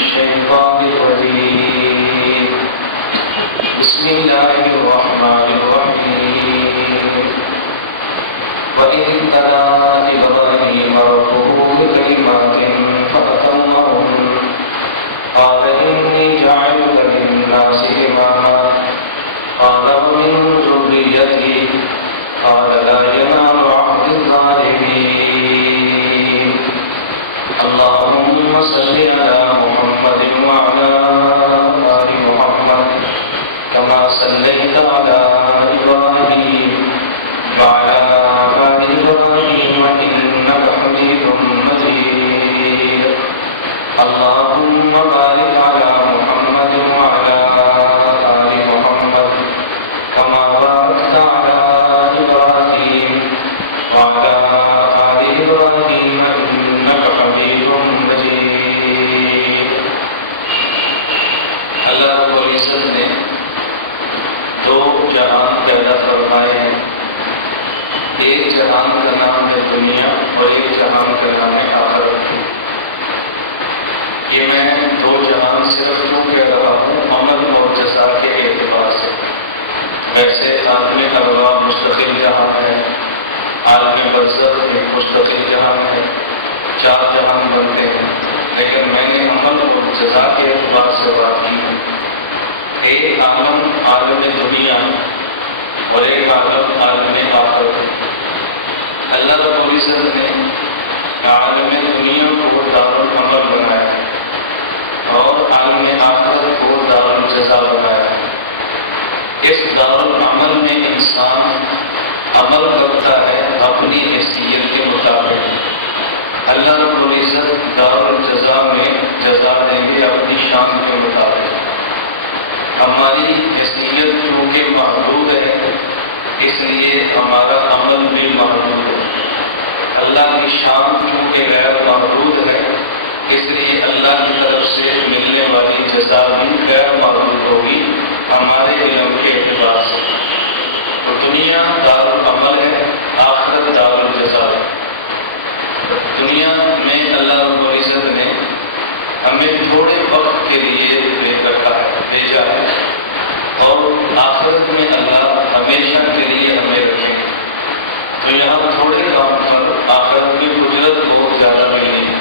الشيطان الرجيم بسم الله الرحمن الرحيم وإذ ابتلى إبراهيم ربه بكلمات فأتمهن قال إني جاعلك للناس إماما قال ومن ذريتي قال لا ينال عهد الظالمين اللهم صل على محمد وعلى آل محمد كما صليت على إبراهيم وعلى آل إبراهيم إنك حميد مجيد اللهم بارك على محمد وعلى آل محمد كما باركت على إبراهيم وعلى آل إبراهيم إنك حميد مجيد اللہ رب العزت نے دو جہان پیدا فرمائے ہیں. ایک جہان کا نام ہے دنیا اور ایک جہان کا نام ہے آخرت. یہ میں دو جہان صرف کیوں کہہ رہا ہوں؟ عمل اور جزا کے اعتبار سے. ویسے عالم ارواح مستقل جہان ہے، عالم برزخ ایک مستقل جہان ہے، چار جہان بنتے ہیں، لیکن میں نے عمل اور جزا کے اعتبار سے بات کی ہے. ایک عالم عالم دنیا اور ایک عالم عالم آخرت. اللہ رب العزت نے عالم دنیا کو دارالعمل بنایا اور عالم آخرت کو دارالجزا بنایا. اس دارالعمل میں انسان عمل کرتا ہے اپنی حیثیت کے مطابق. اللہ رب العزت دارالجزا میں جزا دیں گے اپنی شان کے مطابق. ہماری حیثیت چونکہ محدود ہے اس لیے ہمارا عمل بھی محدود ہے. اللہ کی شان چونکہ غیر محدود ہے اس لیے اللہ کی طرف سے ملنے والی جزا بھی غیر محدود ہوگی ہمارے علم کے اعتبار سے. تو دنیا دارالعمل ہے، آخرت دارالجزا ہے. دنیا میں اللہ رب العزت نے ہمیں تھوڑے وقت کے لیے بھیجا ہے اور آخرت میں اللہ ہمیشہ کے لیے ہمیں رکھیں. تو یہاں تھوڑے کام پر آخرت میں اجرت بہت زیادہ ملے گی.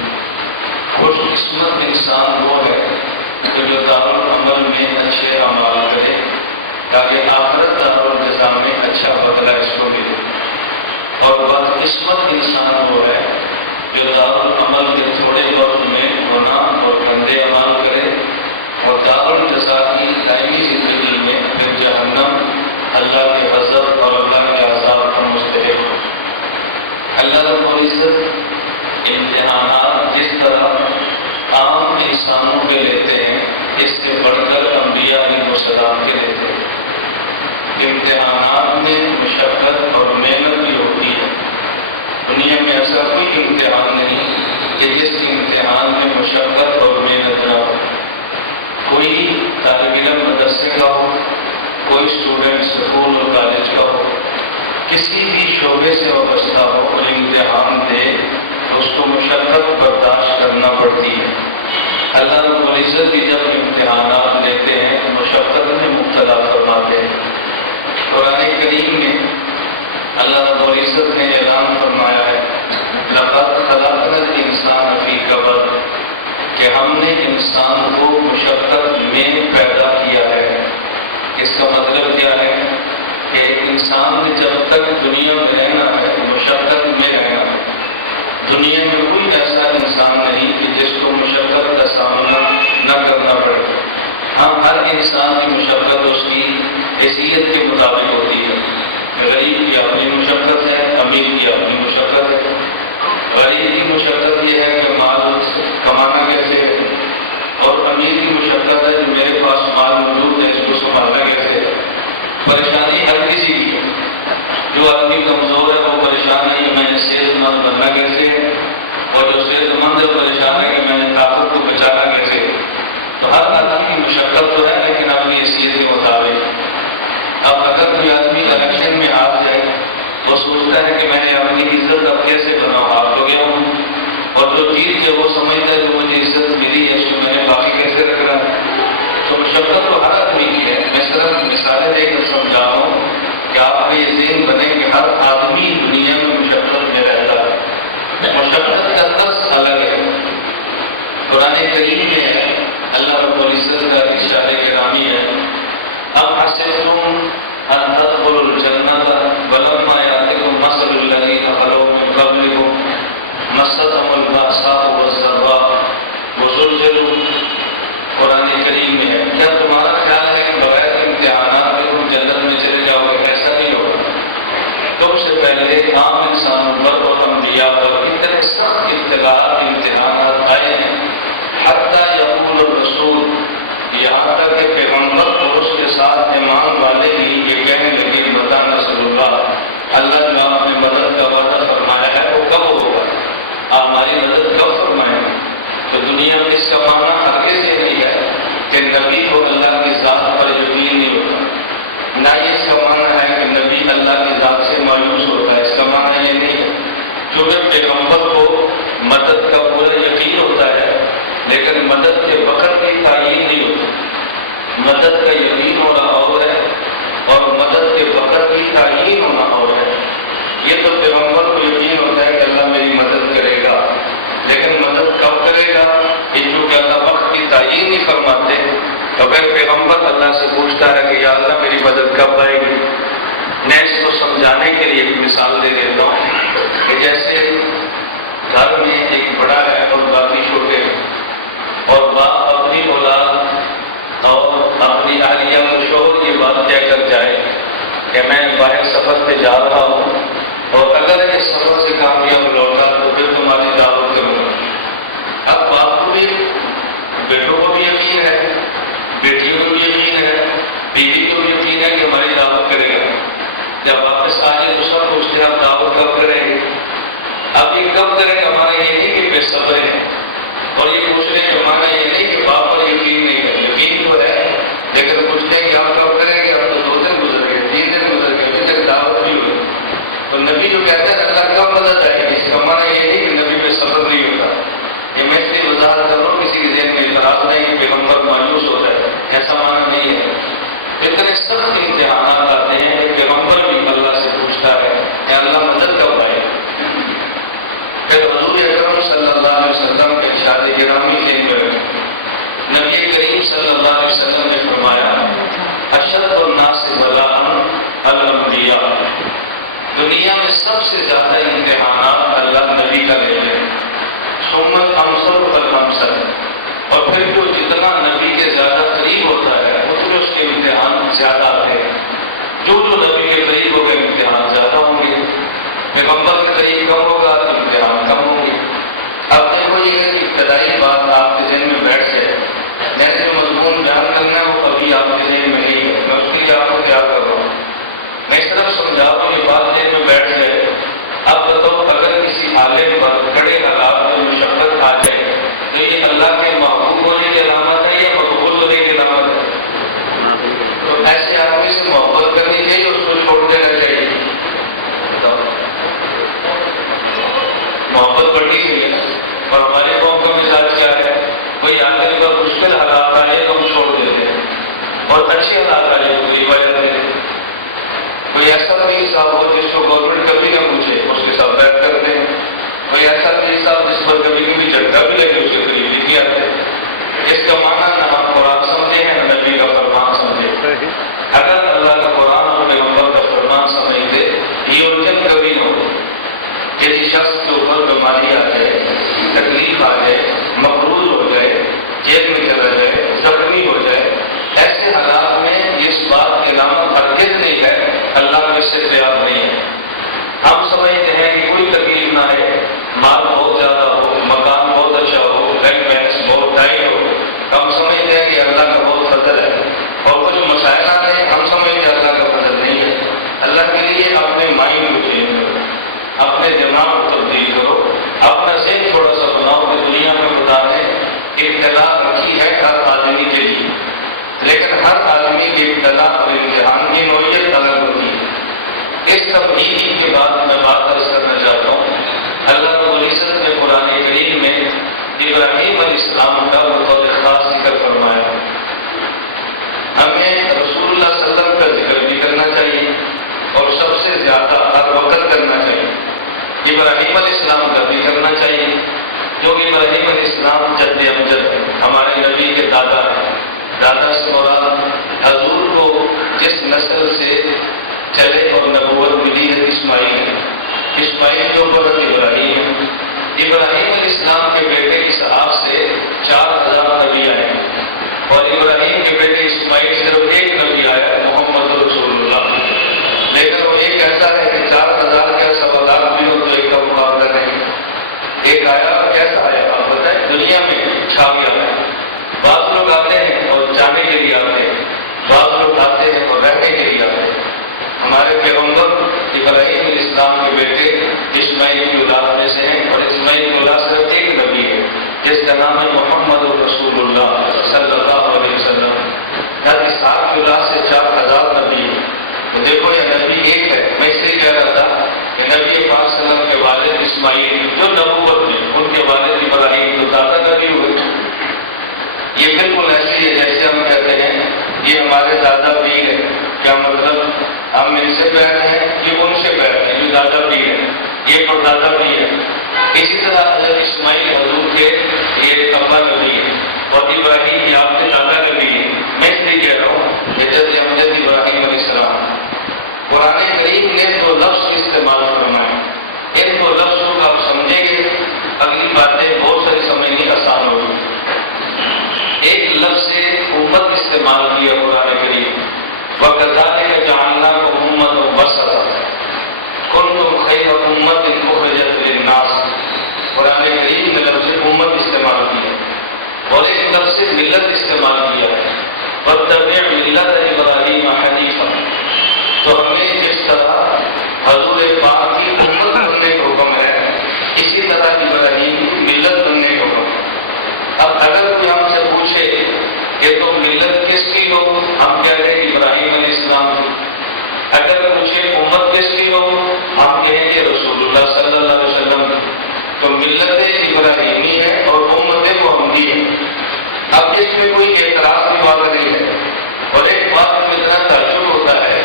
خوش قسمت انسان وہ ہے کہ جو دارالعمل میں اچھے اعمال کرے تاکہ آخرت دارالجزا میں اچھا بدلہ اس کو ملے. اور بدقسمت انسان وہ ہے جو دارالعمل کے تھوڑے وقت میں گناہ اور گندے اعمال کرے اور دارالجزا کی دائمی زندگی میں پھر جہنم، اللہ کے غضب اور اللہ کے عذاب کا مستحق ہو. اللہ رب العزت امتحانات جس طرح عام انسانوں کے لیتے ہیں اس سے بڑھ کر انبیاء علیہ السلام کے لیتے ہیں. امتحانات میں مشقت اور محنت بھی ہوتی ہے. دنیا میں ایسا کوئی امتحان نہیں کہ جس امتحان میں مشقت اور محنت نہ ہو. کوئی طالب علم مدرسے کا ہو، کوئی اسٹوڈنٹ اسکول اور کالج کا ہو، کسی بھی شعبے سے وابستہ ہو اور امتحان دے تو اس کو مشقت برداشت کرنا پڑتی ہے. اللہ رب العزت بھی جب امتحانات لیتے ہیں مشقت میں مبتلا فرماتے ہیں. قرآن کریم میں اللہ رب العزت نے اعلان فرمایا ہے لقد خلقنا الانسان فی کبد کہ ہم نے انسان کو مشقت میں پیدا کیا ہے. اس کا مطلب کیا ہے کہ انسان نے جب تک دنیا میں رہنا ہے مشقت میں رہنا ہے. دنیا میں کوئی ایسا انسان نہیں کہ جس کو مشقت کا سامنا نہ کرنا پڑے. ہاں، ہر انسان کی مشقت اس کی حیثیت کے مطابق ہوتی ہے. غریب کی اپنی مشقت ہے، امیر کی اپنی مشقت ہے. غریب کی مشقت یہ ہے کہ مال کمانا کیسے ہے، اور امیر کی مشقت ہے کہ میرے پاس مال موجود ہے اس کو سنبھالنا کیسے ہے. پریشانی ہر کسی کی ہے. جو آدمی کمزور ہے وہ پریشان ہے کہ میں نے صحت مند بننا کیسے ہے، اور جو صحت مند ہے پریشان ہے کہ میں نے طاقت کو بچانا کیسے ہے. تو ہر آدمی کی مشقت تو ہے لیکن اپنی حیثیت کے مطابق. اب اگر کوئی آدمی الیکشن میں ہار جائے وہ سوچتا ہے کہ میں نے اپنی عزت اب کیسے بناؤں، ہار تو گیا ہوں. اور جو جیت کے وہ سمجھتا ہے کہ مجھے عزت ملی ہے اس میں نے باقی کے وقت کی تعین نہیں ہوتی. مدد کا یقین ہونا اور ہے اور مدد کے وقت کی تعین ہونا اور ہے. یہ تو پیغمبر کو یقین ہوتا ہے کہ اللہ میری مدد کرے گا، لیکن مدد کب کرے گا یہ چونکہ اللہ وقت کی تعین نہیں فرماتے. اگر پیغمبر اللہ سے پوچھتا ہے کہ یا اللہ میری مدد کب آئے گی. میں اس کو سمجھانے کے لیے ایک مثال دے دیتا ہوں کہ جیسے گھر میں ایک بڑا ہے اور باقی چھوٹے اور باپ اپنی اولاد اور اپنی اہلیہ کو شوہر یہ بات کہہ کر جائے کہ میں باہر سفر پہ جا رہا ہوں اور اگر اس سفر سے کامیاب لوٹا تو پھر تمہاری دعوت کروں گا. اب باپ کو بھی، بیٹوں کو بھی یقین ہے، بیٹیوں کو بھی یقین ہے، بیوی کو بھی یقین ہے کہ ہماری دعوت کرے گا. جب واپس آئے تو سب پوچھتے ہیں آپ دعوت کب کریں گے. اب یہ کب کریں گے ہمارا یہ نہیں کہ بے صبر ہے، اور یہ پوچھنے کا ہمارا یہ نہیں کہ باپ پر یقین نہیں ہے. یقین تو ہے لیکن پوچھتے ہیں کہ آپ کب کریں گے. اب تو 2 دن گزر گئے، 3 دن گزر گئے، ابھی تک دعوت نہیں ہوئی. تو نبی جو کہتا ہے اللہ کب مدد آئے گی، اس کا ہمارا یہ نہیں کہ نبی پہ صبر نہیں ہوتا. یہ میں اس لیے وضاحت کر رہا ہوں، کسی کے ذہن میں اعتراض نہیں کہ پیغمبر مایوس ہو جائے، ایسا معنی نہیں ہے. اتنے سخت امتحانات آتے ہیں کہ پیغمبر بھی اللہ سے پوچھتا ہے کہ اللہ مدد کب آئے. پھر حضور اکرم صلی اللہ علیہ وسلم کے ارشاد گرامی ذہن میں رکھیں. نبی کریم صلی اللہ علیہ وسلم نے فرمایا اشد الناس بلاء الانبیاء. دنیا میں سب سے زیادہ امتحانات اللہ نبی کا لیتے ہیں. ثم الامثل فالامثل. اور پھر جو جتنا نبی کے زیادہ قریب ہوتا ہے اتنے اس کے امتحان زیادہ آتے ہیں. جو نبی کے قریب ہو گئے امتحان زیادہ ہوں گے، پیغمبر کے قریب کم ہوگا تو امتحان کم ہوں گے. اب دیکھو یہ ابتدائی بات آپ کے ذہن میں بیٹھ جائے. میں جو مضمون بیان کرنا ہے وہ ابھی آپ کے ذہن میں نہیں ہے، میں اس کے لیے آپ کو کیا کر رہا ہوں، میں صرف سمجھا رہا ہوں یہ بات ذہن میں بیٹھ جائے. اب بتاؤ اگر کسی عالم پر کڑے حالات میں مشقت آ جائے تو یہ اللہ کے محبوب ہونے کی علامت ہے یا مقبول ہونے کی علامت ہے؟ تو ایسے آدمی سے محبت کرنی چاہیے، اس کو چھوڑ دینا چاہیے. محبت بڑھنی چاہیے. اور ہمارے قوم کا مزاج کیا ہے، وہی آدمی کا مشکل حالات آئے تو ہم چھوڑ دیتے ہیں اور اچھے حالات آئے تو روایت دیتے ہیں. کوئی ایسا نہیں صاحب ہو جس کو گورنمنٹ کبھی نہ پوچھے اس کے ساتھ بیٹھ کرتے ہیں. کوئی ایسا نہیں صاحب جس پر کبھی کبھی جھٹکا بھی لگے اس کے قریب نہیں آتے. اس کا معنی نہ ہم قرآن سمجھے ہیں نہ نبی کا فرمان سمجھے. اگر اللہ کا قرآن اور پیغمبر کا فرمان سمجھتے یہ الجھن کبھی نہ ہو. کسی شخص کے اوپر بیماری آ جائے، تکلیف آ جائے، مقروض ہو جائے، جیل میں چلا جائے، زخمی ہو جائے، ایسے حالات میں اس بات کی علامت ہرگز نہیں ہے اللہ میں سے تیار نہیں ہے. ہم سمجھتے ہیں کہ کوئی تکلیف نہ آئے، مال بہت زیادہ ہو، مکان بہت اچھا ہو، بینک بیلنس بہت ٹائٹ ہو، ہم سمجھتے ہیں کہ اللہ کا بہت فضل ہے. اور کچھ مسائل آتے ہیں ہم سمجھتے ہیں اللہ کا فضل نہیں ہے. اللہ کے لیے اپنے مائنڈ کو چینج کرو، اپنے دماغ کو تبدیل کرو، اپنا ذہن تھوڑا سا بناؤ کہ دنیا میں خدا نے ابتلا رکھی ہے ہر آدمی کے لیے، لیکن ہر آدمی کی ابتلا اور امتحان کی نوعیت الگ ہوتی ہے. اس تبدیلی کے بعد میں بات عرض کرنا چاہتا ہوں. اللہ رب العزت نے قرآن کریم میں ابراہیم علیہ السلام کا بطور خاص ذکر فرمایا. ہمیں رسول اللہ صلی اللہ علیہ وسلم کا ذکر بھی کرنا چاہیے اور سب سے زیادہ ہر وقت کرنا چاہیے. ابراہیم علیہ السلام کا بھی کرنا چاہیے کیونکہ ابراہیم علیہ السلام جد امجد ہمارے نبی کے دادا ہیں. دادا سے مراد حضور کو جس نسل سے چلے اور نبوت ملی ہے اسماعیل ہے. اسماعیل جو برد ابراہیم ہے. ابراہیم علیہ السلام کے بیٹے اسحاق سے 4000 نبی آئے اور ابراہیم کے بیٹے اسماعیل صرف ایک نبی آیا محمد رسول اللہ. لیکن وہ یہ کہتا ہے کہ 4000 کے 1.25 بھی ہو تو ایک کا مقابلہ نہیں. ایک آیا کیسا آیا آپ بتائیں، دنیا میں چھا گیا ہے. بعض لوگ آتے ہیں اور جانے کے لیے آتے ہیں، بعض لوگ آتے ہیں اور رہنے کے لیے آتے ہیں. ہمارے پیغمبر ابراہیم علیہ السلام کے بیٹے اسماعیل کی اولاد میں سے ہیں اور اسماعیل کی اولاد صرف ایک نبی ہے جس کا نام ہے محمد رسول اللہ صلی اللہ علیہ وسلم. اسحاق کی اولاد سے 4000 نبی ہے. تو دیکھو یہ نبی ایک ہے. میں اس لیے کہہ رہا تھا کہ نبی پاک صلی اللہ علیہ وسلم کے والد اسماعیل جو نبوت میں ان کے والد ابراہیم تو دادا نبی ہوئے. یہ بالکل ایسی ہے جیسے ہم کہتے ہیں یہ ہمارے دادا پیر ہے. کیا مطلب؟ ہم ان سے پیر ہیں، یہ ان سے پیر ہیں. جو دادا پیر ہے یہ پردادا پیر ہے. اسی طرح حضرت اسماعیل حضور کے یہ ابا نبی ہے اور ابراہیم یہ آپ کے دادا نبی ہے. میں اس لیے کہہ رہا ہوں کہ حضرت ابراہیم علیہ السلام قرآن کریم نے دو لفظ استعمال فرمائے. ان دو لفظوں کو آپ سمجھیں گے اگلی باتیں بہت ساری سمجھنی آسان ہوگی. ایک لفظ سے امت استعمال کیا قرآن کریم، وَكَذَلِكَ جَعَلْنَاكُمْ أُمَّةً وَسَطًا كُنتُمْ خَيْرَ أُمَّةٍ أُخْرِجَتْ لِلنَّاسِ. قرآن کریم میں لفظ امت استعمال کیا اور ایک لفظ سے ملت استعمال کیا، وَاتَّبِعْ مِلَّةَ إِبْرَاهِيمَ حَنِيفًا. تو ہمیں جس طرح حضور پاک کی امت بننے کا حکم ہے اسی طرح ابراہیم کی ملت بننے کا حکم ہے. اب اگر کوئی ہم سے پوچھے کہ تو ملت کس کی ہو، ہم کہتے ہیں ابراہیم علیہ السلام کی. اگر پوچھے امت کس کی ہو، ہم کہیں گے رسول اللہ صلی اللہ علیہ وسلم. تو ملت ابراہیمی ہے اور امت محمدی ہے. اب اس میں کوئی اعتراض کی بات نہیں ہے. اور ایک بات میں اتنا تعجب ہوتا ہے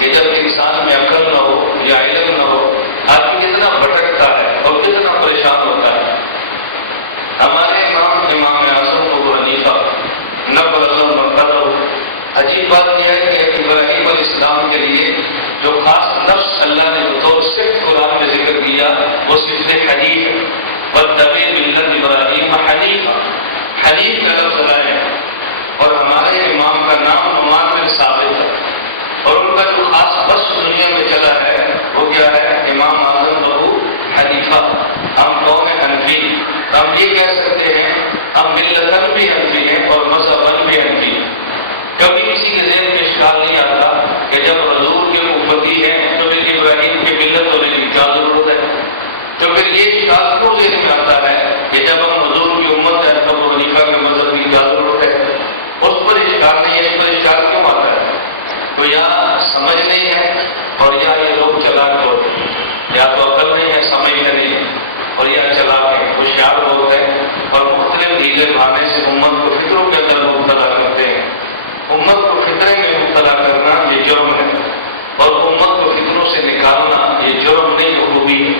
کہ جب انسان میں عقل نہ ہو یا علم نہ ہو آدمی کتنا بھٹکتا ہے اور کتنا پریشان ہوتا ہے. ہمارے امام اعظم ابو حنیفہ نبر اللہ مکہ، عجیب بات یہ ہے کہ ابراہیم علیہ السلام کے لیے جو خاص نفس اللہ نے بطور صرف قرآن میں ذکر کیا وہ صرف حنیف ہے. وَاتَّبِعْ مِلَّةَ إِبْرَاهِيمَ حَنِيفًا. حنیف کا لفظ ہے اور ہمارے امام کا نام نعمان بن ثابت ہے اور ان کا جو خاص وصف دنیا میں چلا ہے وہ کیا ہے؟ امام اعظم ابو حنیفہ. ہم قوم حنفی، ہم یہ کہہ سکتے ہیں ہم ملتاً بھی حنفی ہیں اور مذہباً بھی حنفی ہیں. کبھی کسی کے ذہن میں اشکال نہیں آتا کہ جب حضور کے امتی ہیں تو پھر ابراہیم کی ملت ہونے کی کیا ضرورت ہے؟ تو پھر یہ اشکال کیوں ذہن میں آتا ہے کہ جب ہم حضور کی امت ہے تو ابو حنیفہ کے مذہب کی کیا ضرورت ہے؟ اس پر اشکال نہیں ہے. اس پر اشکال کیوں آتا ہے؟ تو یا سمجھ نہیں ہے اور یا یہ لوگ چلاک لوگ ہیں. یا تو عقل نہیں ہے، سمجھتے نہیں ہے، اور یا چلاک ہے، ہوشیار لوگ ہیں اور مختلف ڈھیلے بہانے سے امت کو فکروں کے اندر مبتلا کرتے ہیں. امت کو فطرے میں مبتلا کرنا یہ جرم ہے اور امت کو فطروں سے نکالنا یہ جرم نہیں خوبی ہے.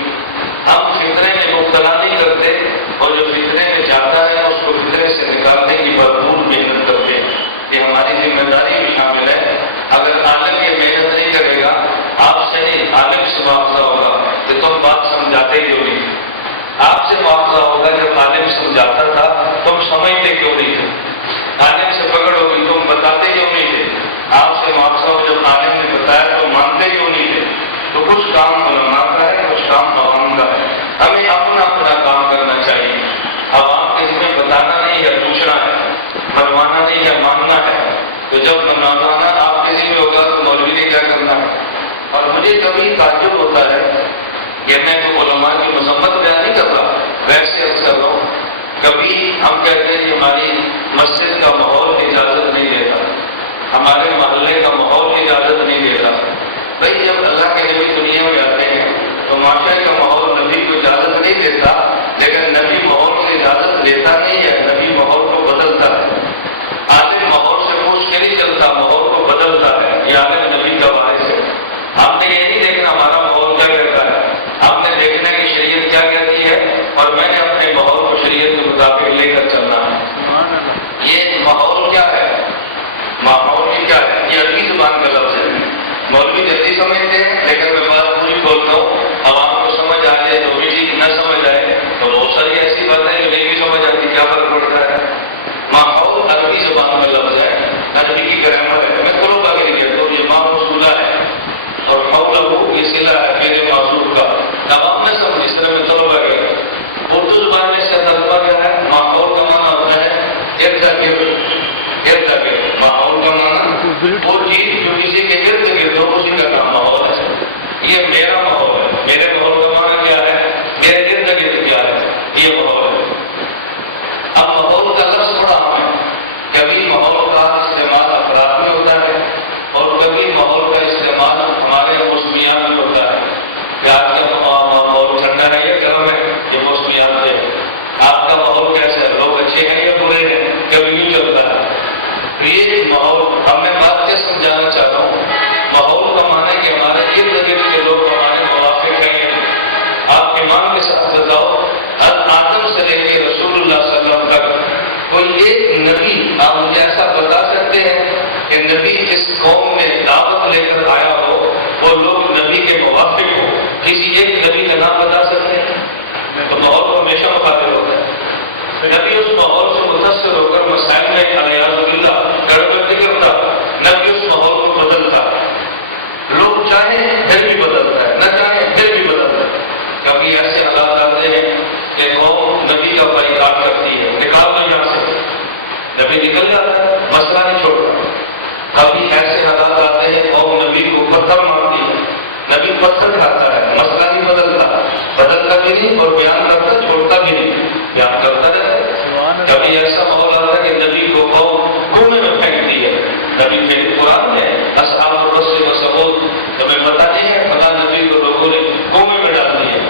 ہم فطرے میں مبتلا نہیں کرتے اور جو فطرے میں جاتا ہے اس کو فطرے سے نکالنے کی بھرپور محنت کرتے ہیں. یہ ہماری ذمہ داری بھی شامل ہے. اگر عالم یہ محنت نہیں کرے گا، آپ سے نہیں عالم سے معاوضہ ہوگا کہ تم بات سمجھاتے کیوں نہیں. آپ سے معاوضہ ہوگا جب عالم سمجھاتا تھا تم سمجھتے کیوں نہیں تھے. عالم سے پکڑ ہوگی تم بتاتے کیوں نہیں تھے. آپ سے معاوضہ ہو جب عالم نے بتایا تو مانتے کیوں نہیں تھے. تو کچھ کام علماء کا ہے، کچھ کام عوام کا ہے. ہمیں اپنا اپنا کام کرنا چاہیے. عوام کے ذمہ بتانا نہیں ہے، پوچھنا ہے، منوانا نہیں ہے، ماننا ہے. تو جب منوانا آپ کے ذمہ ہوگا تو مولوی نے کیا کرنا ہے. اور مجھے کبھی تعجب ہوتا ہے کہ میں تو علماء کی مذمت بیان نہیں کر رہا، ویسے عرض کر رہا ہوں. کبھی ہم کہتے ہیں کہ ہماری مسجد کا ماحول اجازت نہیں دیتا، ہمارے محلے کا ماحول اجازت نہیں دیتا. بھائی جب اللہ کے نبی دنیا میں آتے ہیں تو معاشرے کا ماحول نبی کو اجازت نہیں دیتا، لیکن نبی ماحول کو اجازت دیتا نہیں ہے، نبی ماحول کو بدلتا ہے. عالم ماحول سے پوچھ کے نہیں چلتا، ماحول کو بدلتا ہے. یہ عالم نبی کا وارث ہے. آپ نے یہ نہیں دیکھنا ہمارا ماحول کیا کہتا ہے، آپ نے دیکھنا کہ شریعت کیا کہتی ہے اور میں نے اپنے ماحول کو شریعت کے مطابق لے کر چلنا ہے. یہ ماحول کیا ہے؟ ماحول کیا ہے؟ یہ عربی زبان کا لفظ ہے. مولوی جلدی سمجھتے ہیں لیکن میں بات پوری بولتا ہوں، عوام کو سمجھ آ جائے تو بھی ٹھیک، نہ سمجھ آئے تو بہت ساری ایسی باتیں جو نہیں بھی سمجھ آتی، کیا فرق پڑتا ہے. ماحول عربی زبان کا لفظ ہے، عربی کی گرامر ہے. میں کروں گا کہ نہیں تو یہ ماں رسولہ ہے اور حول یہ صلہ ہے میرے معصوم کا. اب آپ نے سمجھ اس طرح میں چلو گا کہ اردو زبان میں سے ترجمہ کیا ہے؟ ماحول کا معنی ہوتا ہے ارد گرد. ماحول کا معنی وہ چیز جو کسی کے ارد گرد ہو اسی کا نام ماحول ہے. یہ میرا ماحول ہے. میرے ماحول کا معنی کیا ہے؟ میرے ارد گرد کیا ہے؟ یہ ماحول ہے. اب ماحول کا لفظ بڑا عام ہے. کبھی ماحول کا استعمال افراد میں ہوتا ہے اور کبھی ماحول کا استعمال ہمارے موسمیات میں ہوتا ہے. نبی نکل جاتا ہے، مسئلہ نہیں چھوڑتا۔ کبھی ایسے حالات آتے ہیں اور نبی کو پتھر مار دیا، نبی پتھر کھاتا ہے، مسئلہ نہیں بدلتا بھی نہیں اور بیان کرتا چھوڑتا بھی نہیں، بیان کرتا رہتا ہے۔ کبھی ایسا ماحول آتا ہے کہ نبی کو قوم کنویں میں پھینک دی ہے، نبی پھر قرآن میں اصحاب الرس و ثمود تمہیں پتہ نہیں ہے خدا نبی کو لوگوں نے کنویں میں ڈال دی ہے۔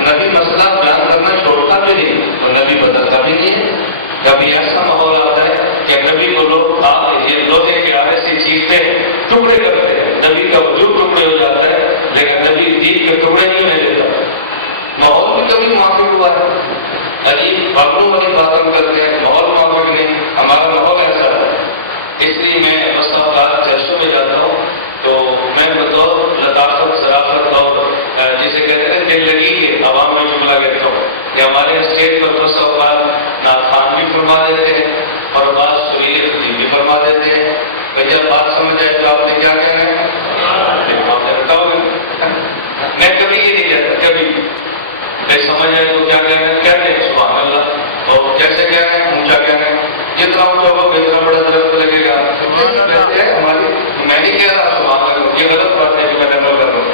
نبی مسئلہ بیان کرنا چھوڑتا بھی نہیں اور نبی بدلتا بھی نہیں ہے۔ کبھی ایسا ماحول آتا ہے کہ نبی کو لوگ یہ لوہے کے آرے سے چیزتے ہیں، ٹکڑے کرتے ہیں، نبی کا وجود ٹکڑے ہو جاتا ہے لیکن نبی دین کے ٹکڑے نہیں ہونے دیتا۔ ماحول بھی کبھی موافق ہوا ہے، عجیب خبروں والی باتیں کرتے ہیں، ماحول موافق نہیں، ہمارا ماحول ایسا ہے۔ اس لیے میں بس اوقات جلسوں میں جاتا ہوں تو میں بطور لطافت، صرافت اور جسے کہتے ہیں دل لگی کے عوام میں جملہ کہتا ہوں کہ ہمارے اسٹیٹ پر بس اوقات نعت بھی فرما دیتے ہیں اور بعض سویل خطیب بھی فرما دیتے ہیں۔ بھیا بات سمجھ آئے تو آپ نے کیا کہنا ہے؟ آپ نے بتاؤ گے؟ میں کبھی یہ نہیں کہتا، کبھی میں سمجھ آئے تو کیا کہنا ہے؟ کہتے ہیں سبحان اللہ، اور کیسے کہنا ہے؟ اونچا کہنا ہے، جتنا اونچا ہوگا اتنا بڑا درخت لگے گا۔ ہماری میں نہیں کہہ رہا سبحان اللہ، یہ غلط بات ہے کہ میں نقل کر رہا ہوں،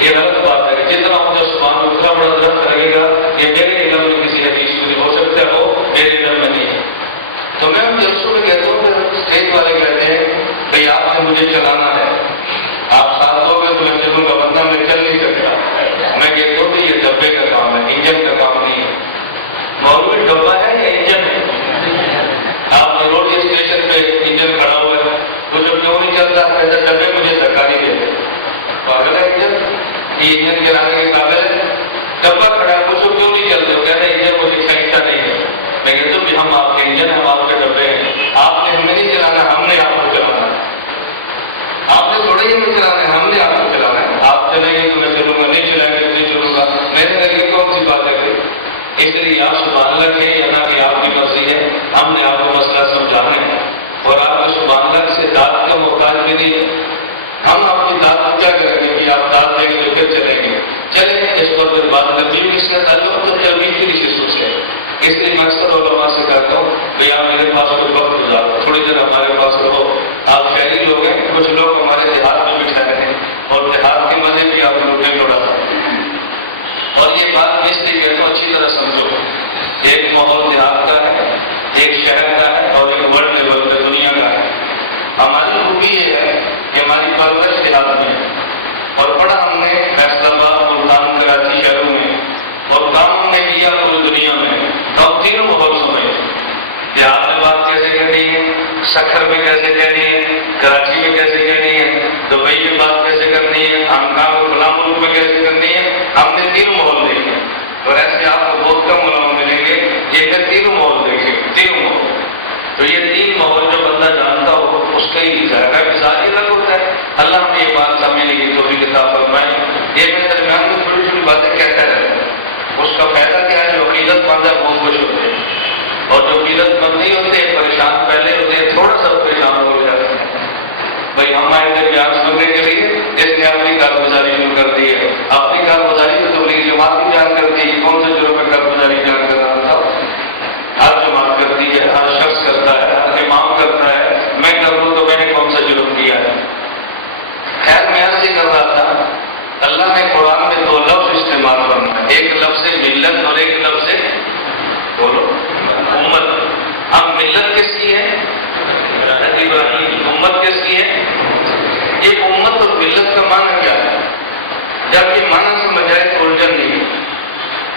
یہ غلط بات ہے۔ جتنا اونچا سبحان اللہ اتنا بڑا درخت لگے گا، یہ میرے علم میں کسی حدیث میں ہو سکتا ہے، وہ میرے علم میں نہیں ہے۔ تو میں ان جلسوں میں کہتا ہوں کہ اسٹیج والے کہتے ہیں بھائی آپ نے مجھے چلانا ہے، آپ ساتھ ہو گئے تو میں چلوں گا، بندہ میں چل نہیں سکتا۔ میں کہتا ہوں کہ یہ ڈبے کا کام ہے، انجن کا کام نہیں ہے۔ مولوی ڈبہ ہے یا انجن ہے؟ آپ نے روڈ اسٹیشن پہ انجن کھڑا ہوا ہے، وہ جو کیوں نہیں چلتا ایسا ڈبے مجھے دھکا نہیں دیتے، پاگل ہے انجن، یہ انجن چلانے کے قابل ہے؟ ڈبہ کھڑا ہے وہ جو کیوں نہیں چلتے، وہ کہتے ہیں انجن مجھے کھینچتا نہیں ہے۔ میں کہتا ہوں کہ ہم آپ کے انجن، ہم آپ کے ڈبے ہیں، آپ نے ہمیں نہیں چلانا، ہم نے آپ کو چلانا ہے۔ آپ نے تھوڑا ہی ہمیں چلانا ہے، ہم نے آپ کو چلانا ہے۔ آپ چلیں گے تو میں چلوں گا، نہیں چلائیں گے تو نہیں چلوں گا، میرے ذریعے کون سی بات ہے کوئی؟ اس لیے آپ سبحان اللہ کہیں یا نہ کہ آپ کی مرضی ہے، ہم نے آپ کو مسئلہ سمجھانا ہے اور آپ کو سبحان اللہ سے داد کا محتاج بھی نہیں ہے۔ ہم آپ کی داد کو کیا کریں گے کہ آپ داد دیں گے تو پھر چلیں گے، چلیں گے اس پر پھر بات نبی اس کا تعلق تو تربیت کی نیچے سوچے۔ اس لیے میں اکثر علماء سے کہتا ہوں کہ آپ میرے پاس کوئی وقت گزارو، تھوڑی دیر ہمارے پاس رہو۔ آپ شہری لوگ ہیں، کچھ لوگ ہمارے دیہات میں بھی ٹھہرے ہیں اور دیہات کی مزے بھی آپ لوٹے تھوڑا سا، اور یہ بات اس لیے کہتا ہوں اچھی طرح سمجھو۔ ایک ماحول دیہات کا ہے، ایک شہر کا ہے اور ایک ورلڈ لیول پہ دنیا کا ہے۔ ہماری خوبی یہ ہے کہ ہماری پرورش دیہات میں ہے اور پڑھا ہم نے فیصل آباد، ملتان، کراچی شہروں میں، اور کام ہم نے کیا پوری دنیا میں، تو ہم تینوں ماحول سمجھیں۔ دیہات میں بات کیسے کرنی ہے، سکھر میں کیسے کہنی ہے، کراچی میں کیسے کہنی ہے، دبئی میں بات کیسے کرنی ہے، ہانگ کانگ اور فلاں ملک میں کیسے کرنی ہے، ہم نے تینوں ماحول دیکھے۔ اور ایسے آپ کو بہت کم علماء ملیں گے یہ کہ تینوں ماحول دیکھے، تینوں ماحول۔ تو یہ تین ماحول جو بندہ جانتا ہو اس کا ہی ذائقہ مزاج ہی الگ ہوتا ہے۔ اللہ نے یہ بات سمجھنے کی توفیق عطا فرمائے۔ یہ میں درمیان میں چھوٹی چھوٹی باتیں کہتا رہتا ہوں، اس کا فائدہ کیا ہے؟ جو عقیدت مند ہے بہت خوش ہوتے ہیں، اور جو عقیدت مند نہیں ہوتے پریشان پہلے ہوتے ہیں، تھوڑا سا پریشان ہو جاتے ہیں۔ بھائی ہم آئے تھے بیان سننے کے لیے، جس نے اپنی کارگزاری شروع کر دی ہے، اپنی کارگزاری تو تبلیغ جماعت بھی بیان کرتی ہے، کون سے جرم میں کارگزاری بیان کر رہا تھا؟ ہر جماعت کرتی ہے، ہر شخص کرتا ہے، ہر امام کرتا ہے، میں کر لوں تو میں نے کون سا جرم کیا ہے؟ خیر میں ایسے کر رہا تھا، اللہ نے قرآن میں دو لفظ استعمال کرنا ہے، ایک لفظ ملت اور ایک لفظ بولو امت۔ اب ملت کس کی ہے؟ ابراہیم۔ امت کس کی ہے؟ ایک امت اور ملت کا معنی کیا ہے؟ جب یہ معنی سمجھ آئے تو الجھن نہیں۔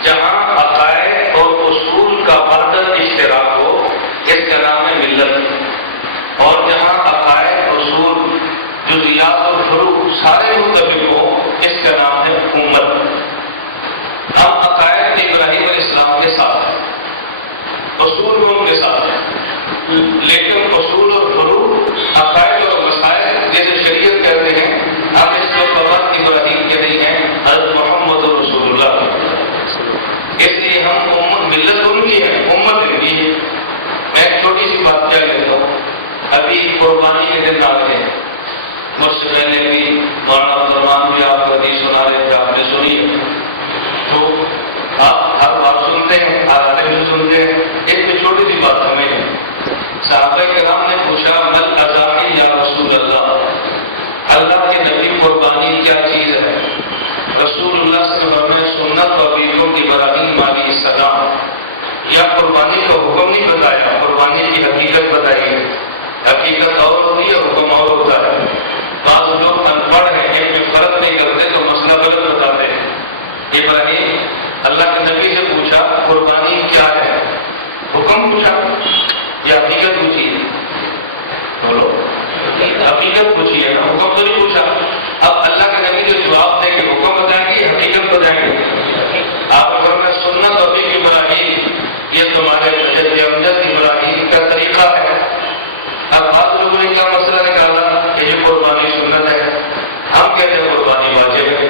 جہاں عقائد اور اصول کا وحدت اشتراک ہو اس کا نام ہے ملت، اور جہاں عقائد، اصول، جزیات اور فروع سارے متفق ہوں اس کا نام ہے امت۔ ہم عقائد ابراہیم علیہ السلام کے ساتھ ہیں، اصول ان کے ساتھ ہیں، لیکن اصول اور فروع، عقائد اور مسائل جیسے شریعت کہتے ہیں، ہم اس کو فقط ابراہیم کے نہیں ہیں، حضرت محمد رسول اللہ۔ اس لیے ہم امت، ملت ان کی ہے، امت ان کی ہے۔ میں ایک چھوٹی سی بات کیا کہتا ہوں، ابھی قربانی کے دن آتے ہیں، مجھ سے پہلے بھی مولانا عبدالرحمان بھی آپ کو حدیث سنا رہے تھے، آپ نے سنی ہے، تو آپ ہر بات سنتے ہیں، ہر عالم سنتے ہیں۔ ایک چھوٹی سی بات ہمیں بولو حقیقت پوچھی ہے نا، حکم تو نہیں پوچھا. اب اللہ کے نبی جو جواب دیں گے حکم بتائیں گے حقیقت بتائیں گے. آپ اگر میں سنت ابھی ابراہیم یہ تمہارے جد امجد ابراہیم کا طریقہ ہے. اب بعض لوگوں نے کیا مسئلہ نکالا کہ یہ قربانی سنت ہے، ہم کہتے ہیں قربانی واجب ہے،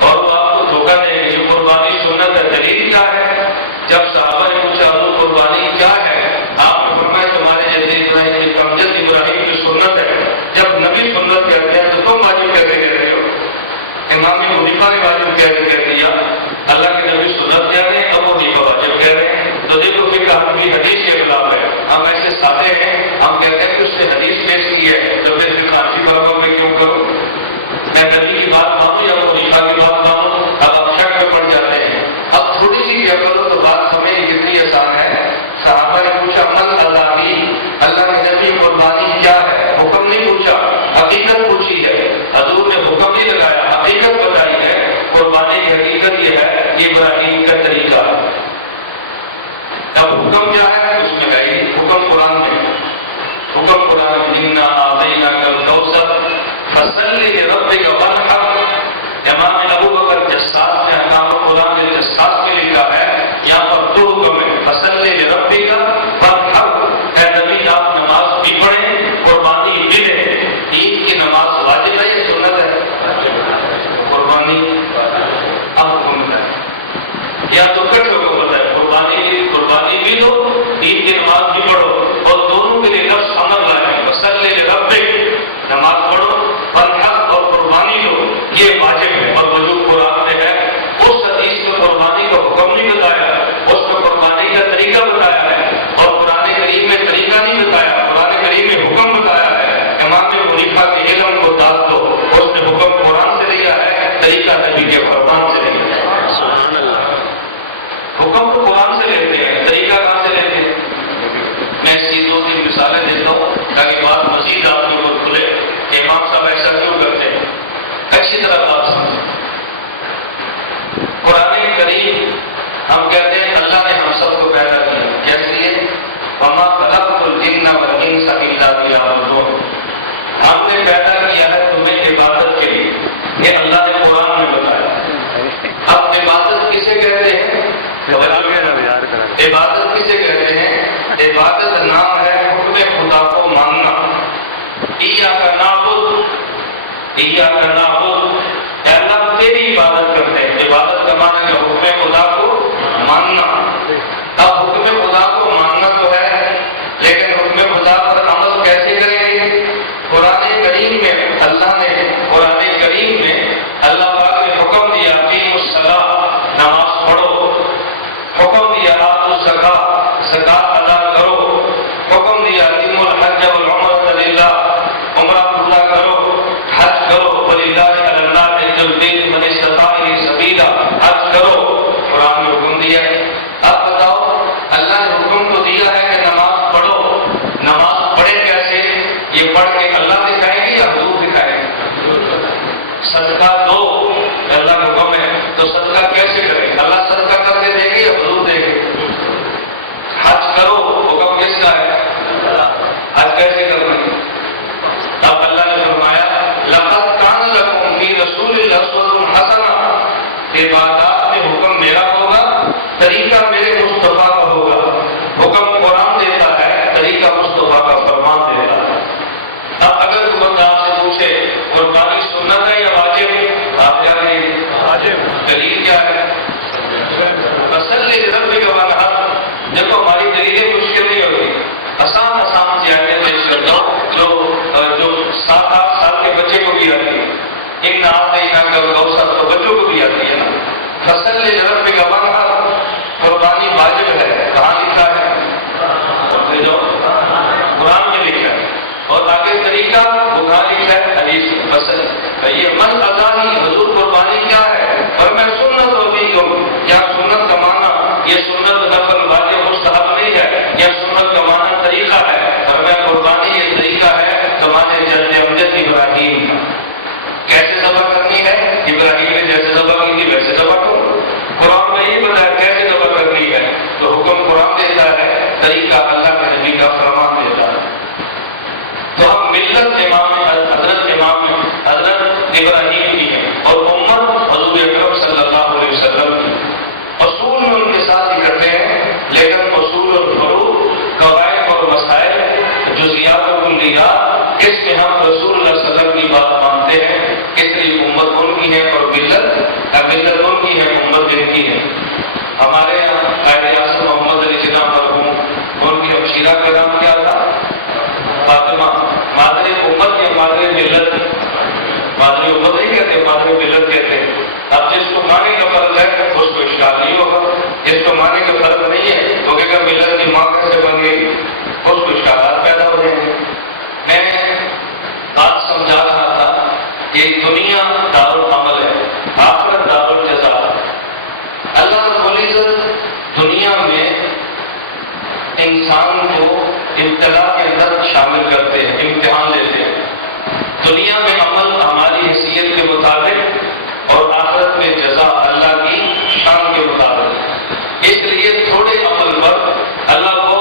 اور وہ آپ کو دھوکہ دیں گے یہ قربانی سنت ہے. دلیل کیا ہے؟ جب صحابہ نے پوچھا حضور قربانی کیا ہے، آپ نے فرمایا تمہارے جیسے ابراہیم امجد ابراہیم کی سنت ہے. جب نبی سنت کہتے ہیں تو تم واجب کہتے کہہ رہے ہو. امام حنیفہ نے واجب کہہ دیا، اللہ کے نبی سنت کہہ رہے ہیں، ابو حنیفہ واجب کہہ رہے ہیں. تو دیکھو پھر کہانی حدیث کے خلاف ہے. ہم ایسے سادے ہیں، ہم کہتے ہیں کہ اس نے حدیث پیش کی ہے تو پھر خارجی باتوں میں کیوں کروں؟ میں نبی کی بات مانوں یا ابو حنیفہ کی بات مانوں؟ اب آپ شک میں پڑ جاتے ہیں. اب تھوڑی سی کیا کرو تو بات ہمیں کتنی آسان ہے. صحابہ نے پوچھا من اللہ بھی، اللہ کے نبی قربانی کیا ہے؟ حکم نہیں پوچھا، حقیقت پوچھی ہے. حضور نے حکم نہیں لگایا، حقیقت بتائی ہے. قربانی کی حقیقت یہ ہے کہ ابراہیم کا طریقہ. اب حکم کیا ہے اس میں ہے حکم قرآن میں. حکم قرآن میں انا اعطیناک الکوثر فصلی لربک وانحر. امام ابو بکر جساس نے احکام قرآن کے جساس میں لکھا ہے یہاں پر دو حکم ہے فصلی لربک وانحر. اے نبی آپ نماز بھی پڑھیں قربانی بھی دیں. عید کی نماز واجب ہے یا سنت ہے؟ قربانی اب حکم ہے یا تو کٹ حکم ہوتا ہے قربانی بھی دو عید کی نماز بھی پڑھو اور دونوں کے لیے لفظ عمل لائیں. فصلی لربک نماز پڑھو وانحر اور قربانی دو یہ واجب ہے. اور وجوب قرآن میں ہے. اس حدیث میں قربانی کا حکم نہیں بتایا، اس میں قربانی کا طریقہ بتایا ہے. اور قرآن کریم میں طریقہ نہیں بتایا، قرآن کریم میں حکم بتایا ہے. امام حنیفہ کے علم کو ڈال دو، اس نے حکم قرآن سے لیا ہے، طریقہ نبی کے فرمان سے لیا ہے. سبحان اللہ. حکم تو قرآن سے لیتے ہیں، طریقہ کہاں سے لیتے ہیں؟ میں اس کی 2-3 مثالیں دیتا ہوں تاکہ بات مزید آپ کے اوپر کھلے کہ امام صاحب ایسا کیوں کرتے ہیں. اچھی طرح بات سمجھیں. قرآن کریم ہم کہتے ہیں اللہ نے ہم سب کو پیدا کیا کیسے لیے؟ وما خلقت الجن والانس الا ليعبدون. ہم نے پیدا کیا ہے تمہیں عبادت کے لیے. یہ اللہ نے قرآن میں بتایا. اب عبادت کسے کہتے ہیں؟ عبادت کسے کہتے ہیں؟ عبادت نام ہے حکم خدا کو ماننا. ایاک نعبد ایاک نعبد، اے اللہ تیری عبادت کرتے ہیں. عبادت کا معنی ہے حکم خدا کو ماننا. اب حکم خدا کو ماننا تو ہے لیکن حکم خدا پر عمل کیسے کریں گے؟ قرآن کریم میں اللہ پاک نے حکم دیا اقیموا الصلاۃ نماز پڑھو. حکم دیا آتوا الزکاۃ زکات ادا کرو. حکم دیا اتموا الحج والعمرۃ للہ عمرہ پورا کرو، حج کرو. وللہ علی الناس حج البیت من استطاع الیہ سبیلا، حج کرو. قرآن نے حکم دیا. اب بتاؤ اللہ نے حکم تو دیا ہے کہ نماز پڑھو، نماز پڑھے کیسے؟ یہ پڑھ کے اللہ دکھائے گی یا حضور دکھائے گی؟ صدقہ دو اللہ کا حکم ہے تو صدقہ کیسے کریں؟ اللہ صدقہ کر کے دیں گے یا حضور دیں گے؟ حج کرو حکم کس کا ہے؟ حج کیسے کرنا ہے؟ اب اللہ نے فرمایا لقد کان لکم فی رسول اللہ اسوۃ حسنہ. عبادات میں حکم میرا ہوگا، طریقہ میرے مصطفیٰ کا ہوگا. حکم قرآن دیتا ہے، طریقہ مصطفیٰ کا فرمان دیتا ہے. اب اگر کوئی بندہ آپ سے پوچھے قربانی سنت ہے یا واجب، آپ کیا کہیں گے؟ واجب. دلیل کیا ہے؟ فصلی لربک وانحر. دیکھو ہماری دلیلیں مشکل نہیں ہوتی، آسان سی آیتیں پیش کرتا ہوں جو 7-8 سال کے بچے کو بھی آتی ہے. انا اعطیناک الکوثر تو بچوں کو بھی آتی ہے نا. فصلی لربک وانحر قربانی واجب ہے. کہاں لکھا ہے؟ قرآن میں لکھا ہے. اور آگے طریقہ وہ کہاں لکھا ہے؟ حدیث فصل. یہ من اذانی حضور قربانی کیا ہے؟ اور میں سنت ابیکم، یہاں سنت کا معنی یہ سنت نفل واجب مستحب نہیں ہے، یہ سنت کا معنی طریقہ ہے. اور میں قربانی یہ طریقہ ہے تمہارے جد امجد ابراہیم کا. کیسے ذبح کرنی ہے؟ ابراہیم نے جیسے ذبح کی تھی ویسے ذبح کرو. قرآن میں یہ بتایا کیسے ذبح کرنی ہے تو حکم قرآن دیتا ہے، طریقہ اللہ کے نبی کا فرمان دیتا ہے. ابراہیم کی ہے اور امت حضور اکرم صلی اللہ علیہ وسلم کی۔ اصول میں ان کے ساتھ اکٹھے ہیں، لیکن اصول اور فروع، قواعد اور مسائل، جزیات و کلیات، اس میں ہم رسول اللہ صلی اللہ علیہ وسلم کی بات مانتے ہیں، اس لیے امت ان کی ہے اور ملت ان کی ہے، امت ان کی ہے۔ ہمارے یہاں قائد اعظم محمد علی جناح مرحوم، ان کی ہمشیرہ کا نام کیا تھا؟ فاطمہ۔ مادر امت یا مادر ملت؟ مادر امت نہیں کہتے، مادر ملت کہتے ہیں۔ اب جس کو مانے کا فرض ہے اس کو اشکال نہیں ہوگا، جس کو مانے کا فرض نہیں ہے تو کہ ملت کی ماں کیسے بن گئی، اس کو اشکالات پیدا ہو رہے ہیں۔ میں بات سمجھا رہا تھا کہ دنیا دارالعمل ہے، آخرت دارالجزا۔ اللہ رب العزت دنیا میں انسان کو ابتلا کے اندر شامل کرتے ہیں، امتحان لیتے ہیں۔ دنیا میں عمل ہماری حیثیت کے مطابق اور آخرت میں جزا اللہ کی شان کے مطابق۔ اس لیے تھوڑے عمل پر اللہ کو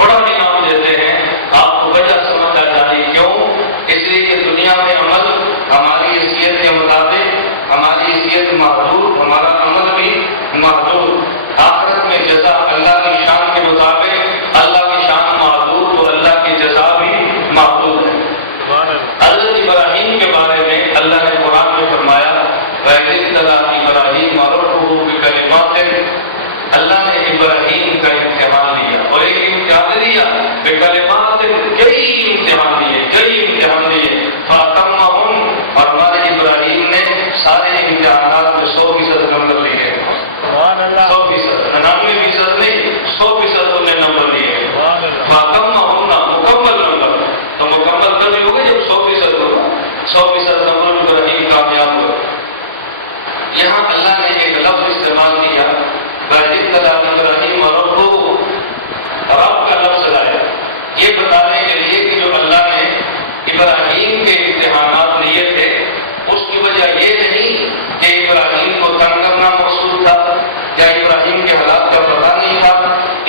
بڑا انعام دیتے ہیں، آپ کو وجہ سمجھ آ جائے کیوں؟ اس لیے کہ دنیا میں عمل ہماری حیثیت کے مطابق، ہماری حیثیت محدود، ہمارا عمل بھی محدود۔ آخرت میں جزا اللہ کی شان کے مطابق، اللہ کی شان محدود تو اللہ کی جزا بھی محدود ہے۔ حضرت ابراہیم کے بارے میں اللہ نے قرآن میں فرمایا وَإِذِ ابْتَلَىٰ إِبْرَاهِيمَ رَبُّهُ بِكَلِمَاتٍ، اللہ نے ابراہیم کا امتحان لیا، اور ایک امتحان لیا بکلمات، کئی امتحان لیے فَأَتَمَّهُمْ، اور ہمارے ابراہیم نے سارے امتحانات میں 100% نمبر لیے، 100%، 99% نہیں، 100% انہوں نے نمبر لیے۔ فَأَتَمَّهُمْ، مکمل نمبر، تو مکمل کبھی ہوگا جب 100% ہوگا، 100% نمبر ابراہیم کامیاب ہو۔ یہاں اللہ نے ایک لفظ استعمال کیا وَإِذِ ابْتَلَىٰ إِبْرَاهِيمَ رَبُّهُ، رب کا لفظ لایا یہ بتانے کے لیے کہ جو اللہ نے ابراہیم کے امتحانات لیے تھے اس کی وجہ یہ نہیں کہ ابراہیم کو تنگ کرنا مقصود تھا یا ابراہیم کے حالات کا پتہ نہیں تھا۔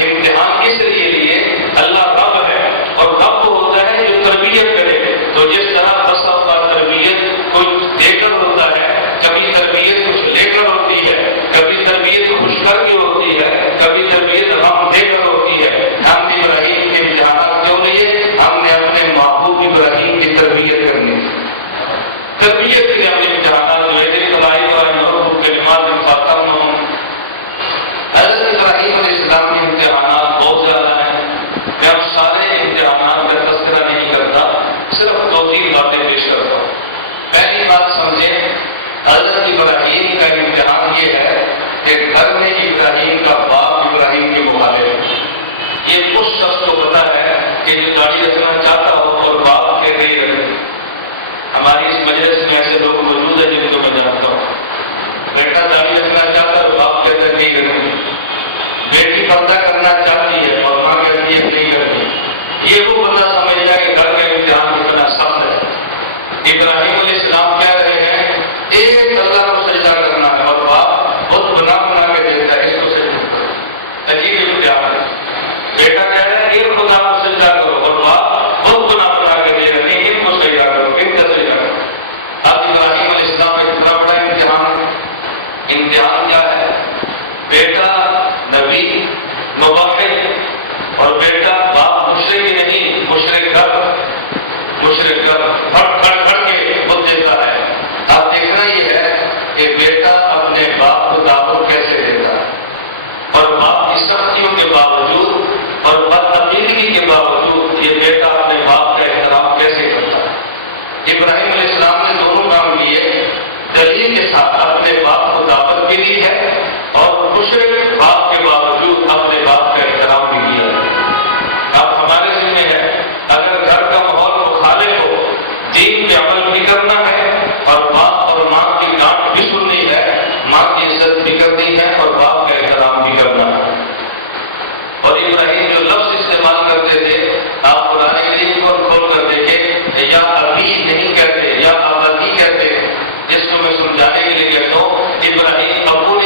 امتحان اس لیے لیے اللہ رب ہے، اور رب ہوتا ہے جو تربیت کرے، تو جس طرح تصوف کا تربیت کچھ دے کر ہوتا ہے، کبھی تربیت کچھ لے کر ہوتی ہے، کبھی تربیت خوش کر کے ہوتی ہے، کبھی تربیت غم دے کر ہوتی ہے۔ ہم ابراہیم کے امتحانات کیوں لیے؟ ہم نے اپنے محبوب ابراہیم کی تربیت کرنی تھی، تربیت کے لیے اپنے امتحانات جو ہے کلمات فاطمہ۔ حضرت ابراہیم علیہ السلام کے امتحانات بہت زیادہ ہیں، میں اب سارے امتحانات کا تذکرہ نہیں کرتا، صرف 2-3 باتیں پیش کرتا ہوں۔ پہلی بات سمجھیں، حضرت ابراہیم کا امتحان یہ ہے کہ گھر میں ابراہیم کا باپ ابراہیم کے مخالف، یہ اس شخص کو پتا ہے کہ جو داڑھی رکھنا چاہتا ہو اور باپ کے نہیں رکھے۔ ہماری اس مجلس میں ایسے لوگ موجود ہیں جن کو میں جانتا ہوں، بیٹا داڑھی رکھنا چاہتا ہے، باپ کہتا ہے نہیں کرنی، بیٹی پردہ کرنا چاہتی ہے اور ماں کہتی ہے نہیں کرنی۔ یہ وہ بندہ سمجھ جائے کہ گھر کا امتحان اتنا سخت ہے۔ ابراہیم علیہ السلام کہہ رہے ہیں ایک اللہ کو سجدہ کرنا ہے، اور باپ بہت بنا کے دیتا ہے اس کو سجدہ کرو۔ عجیب امتحان ہے۔ بیٹا کہہ رہا ہے ایک خدا کو سجدہ کرو، اور باپ بہت بنا کے دے رہے ہیں ان کو سجدہ کرو، ان کا سجدہ کرو۔ اب ابراہیم علیہ السلام کا اتنا بڑا امتحان ہے۔ امتحان کیا ہے؟ بیٹا نبی موحد اور بیٹا باپ مشرک ہی نہیں، مشرک گھر پھڑ کے خود دیتا ہے۔ اب دیکھنا یہ ہے کہ بیٹا اپنے باپ کو دعوت کیسے دیتا ہے، اور باپ کی سختیوں کے باوجود اور بدعقیدگی کے باوجود یہ بیٹا اپنے باپ کا احترام کیسے کرتا ہے۔ ابراہیم علیہ السلام نے دونوں کام کیے، دلیل کے ساتھ اپنے باپ کو دعوت بھی دی ہے اور مشرک باپ کے باوجود اپنے باپ کا احترام بھی کیا ہے۔ اب ہمارے ذمہ ہے اگر گھر کا ماحول مخالف ہو، دین پہ عمل بھی کرنا ہے اور باپ اور ماں کی ڈانٹ بھی سننی ہے، ماں کی عزت بھی کرنی ہے اور باپ کا احترام بھی کرنا ہے۔ اور ابراہیم جو لفظ استعمال کرتے تھے، آپ قرآن کریم کو کھول کر دیکھیں، یا ابھی نہیں کہتے یا ابھی کہتے، جس کو میں سمجھانے کے لیے کہتا ہوں ابراہیم ابو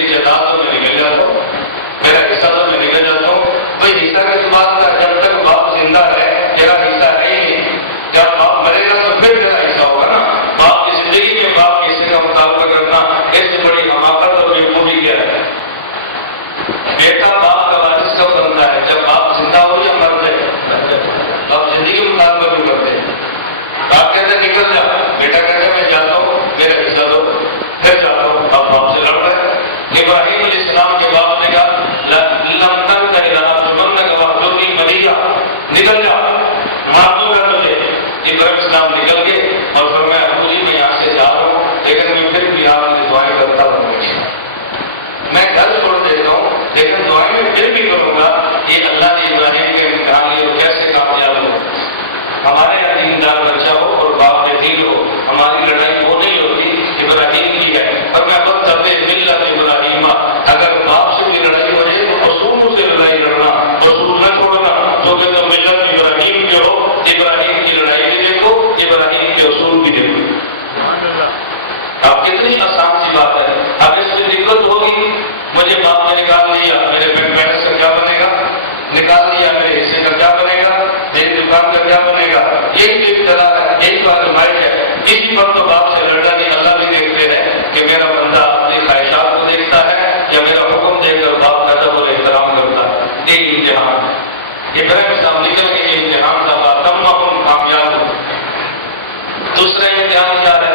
میری جائیداد تو میں نکل جاتا ہوں، میرا حصہ تو میں نکل جاتا ہوں. بھائی حصہ کس بات کا؟ جب تک باپ زندہ ہے تیرا حصہ ہے ہی نہیں. جب باپ مرے گا تو پھر تیرا حصہ ہوگا نا. باپ کی زندگی میں باپ کی حصے کا مطالبہ کرنا اس سے بڑی حماقت اور بیوقوفی کیا ہے؟ بیٹا باپ کا وارث کب بنتا ہے؟ جب باپ زندہ ہو یا مر جائے. باپ زندگی کے مطالبہ بھی کرتے ہیں. باپ کہتے ہیں نکل جا، بیٹا کہتے ہیں میں جاتا ہوں میرا حصہ دو، پھر جاتا ہوں. اب باپ سے لڑ رہے. ابراہیم علیہ السلام کے باپ نے کہا نکل جا، مار دوں گا تجھے. ابراہیم السلام نکل گئے اور فرمایا ابو جی میں یہاں سے جا رہا ہوں لیکن میں پھر بھی آپ کی دعائیں کرتا رہوں گا. میں گھر چھوڑ دیتا ہوں لیکن دعائیں میں پھر بھی کروں گا. یہ اللہ نے ابراہیم کے امتحان لیے کیسے کامیاب ہو. ہمارے یہاں دیندار بچہ ہو اور باپ نے دین ہو، ہماری لڑائی وہ نہیں ہوتی، ابراہیم کی ہے. اور میں بہت طبع ملت ابراہیم، اگر باپ سے بھی لڑائی ہو جائے تو اصولوں سے لڑائی لڑنا، اصول نہ چھوڑنا. جو کہ تم ملت ابراہیم کے ہو، ابراہیم کی لڑائی بھی دیکھو، ابراہیم کے اصول بھی دیکھو. اب کتنی آسان سی بات ہے. اب اس میں دقت ہوگی، مجھے باپ نے نکال لیا، میرے بینک بیلنس کا کیا بنے گا؟ نکال لیا، میرے حصے کا کیا بنے گا؟ میری دکان کا کیا بنے گا؟ یہی تو ابتلا ہے، یہی تو آزمائش ہے. اسی پر تو باپ سے لڑنا نہیں. اللہ بھی دیکھتے ہیں کہ میرا بندہ اپنی خواہشات کو دیکھتا ہے یا میرا حکم دیکھ کر باپ کا ادب اور احترام کرتا ہے. یہی امتحان. ابراہیم صاحب نکل کے یہ امتحان تھا، تم کامیاب ہو. دوسرا امتحان کیا ہے؟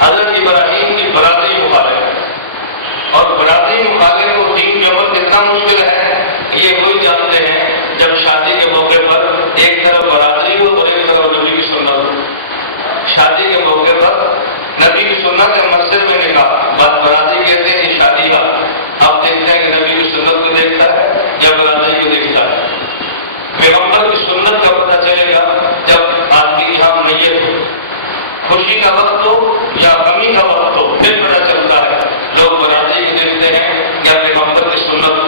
حضرت ابراہیم کی برادری مخالف. اور برادری مخالف کو دین میں عمل کتنا مشکل ہے یہ کوئی جانتے ہیں. جب شادی کے موقع پر ایک طرف برادری ہو اور ایک طرف نبی کی سنت ہو. شادی کے موقع پر نبی کی سنت ہے مسجد میں نکاح، بات برادری کہتے ہیں یہ شادی کا. آپ دیکھتے ہیں کہ نبی کی سنت کو دیکھتا ہے یا برادری کو دیکھتا ہے. پیغمبر کی سنت کا پتہ چلے گا جب آدمی کی یہاں نیت ہو، خوشی کا وقت ہو یا غمی کا وقت ہو، پھر پتہ چلتا ہے. لوگ برادری کو دیکھتے ہیں یا پیغمبر کی سنت.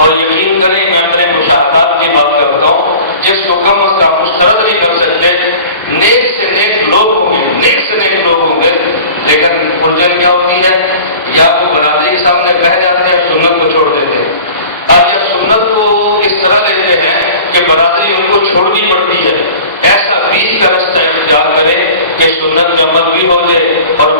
اور یقین کریں میں اپنے مشاہدات کی بات کرتا ہوں، جس کو کم از کم مسترد نہیں کر سکتے. نیک سے نیک لوگ ہوں گے، نیک سے نیک لوگ ہوں گے، لیکن الجھن کیا ہوتی ہے؟ یا وہ برادری کے سامنے بہ جاتے ہیں، سنت کو چھوڑ دیتے ہیں. آج یہ سنت کو اس طرح لیتے ہیں کہ برادری ان کو چھوڑنی پڑتی ہے. ایسا بیچ کا رستہ اختیار کرے کہ سنت میں عمل بھی ہو جائے اور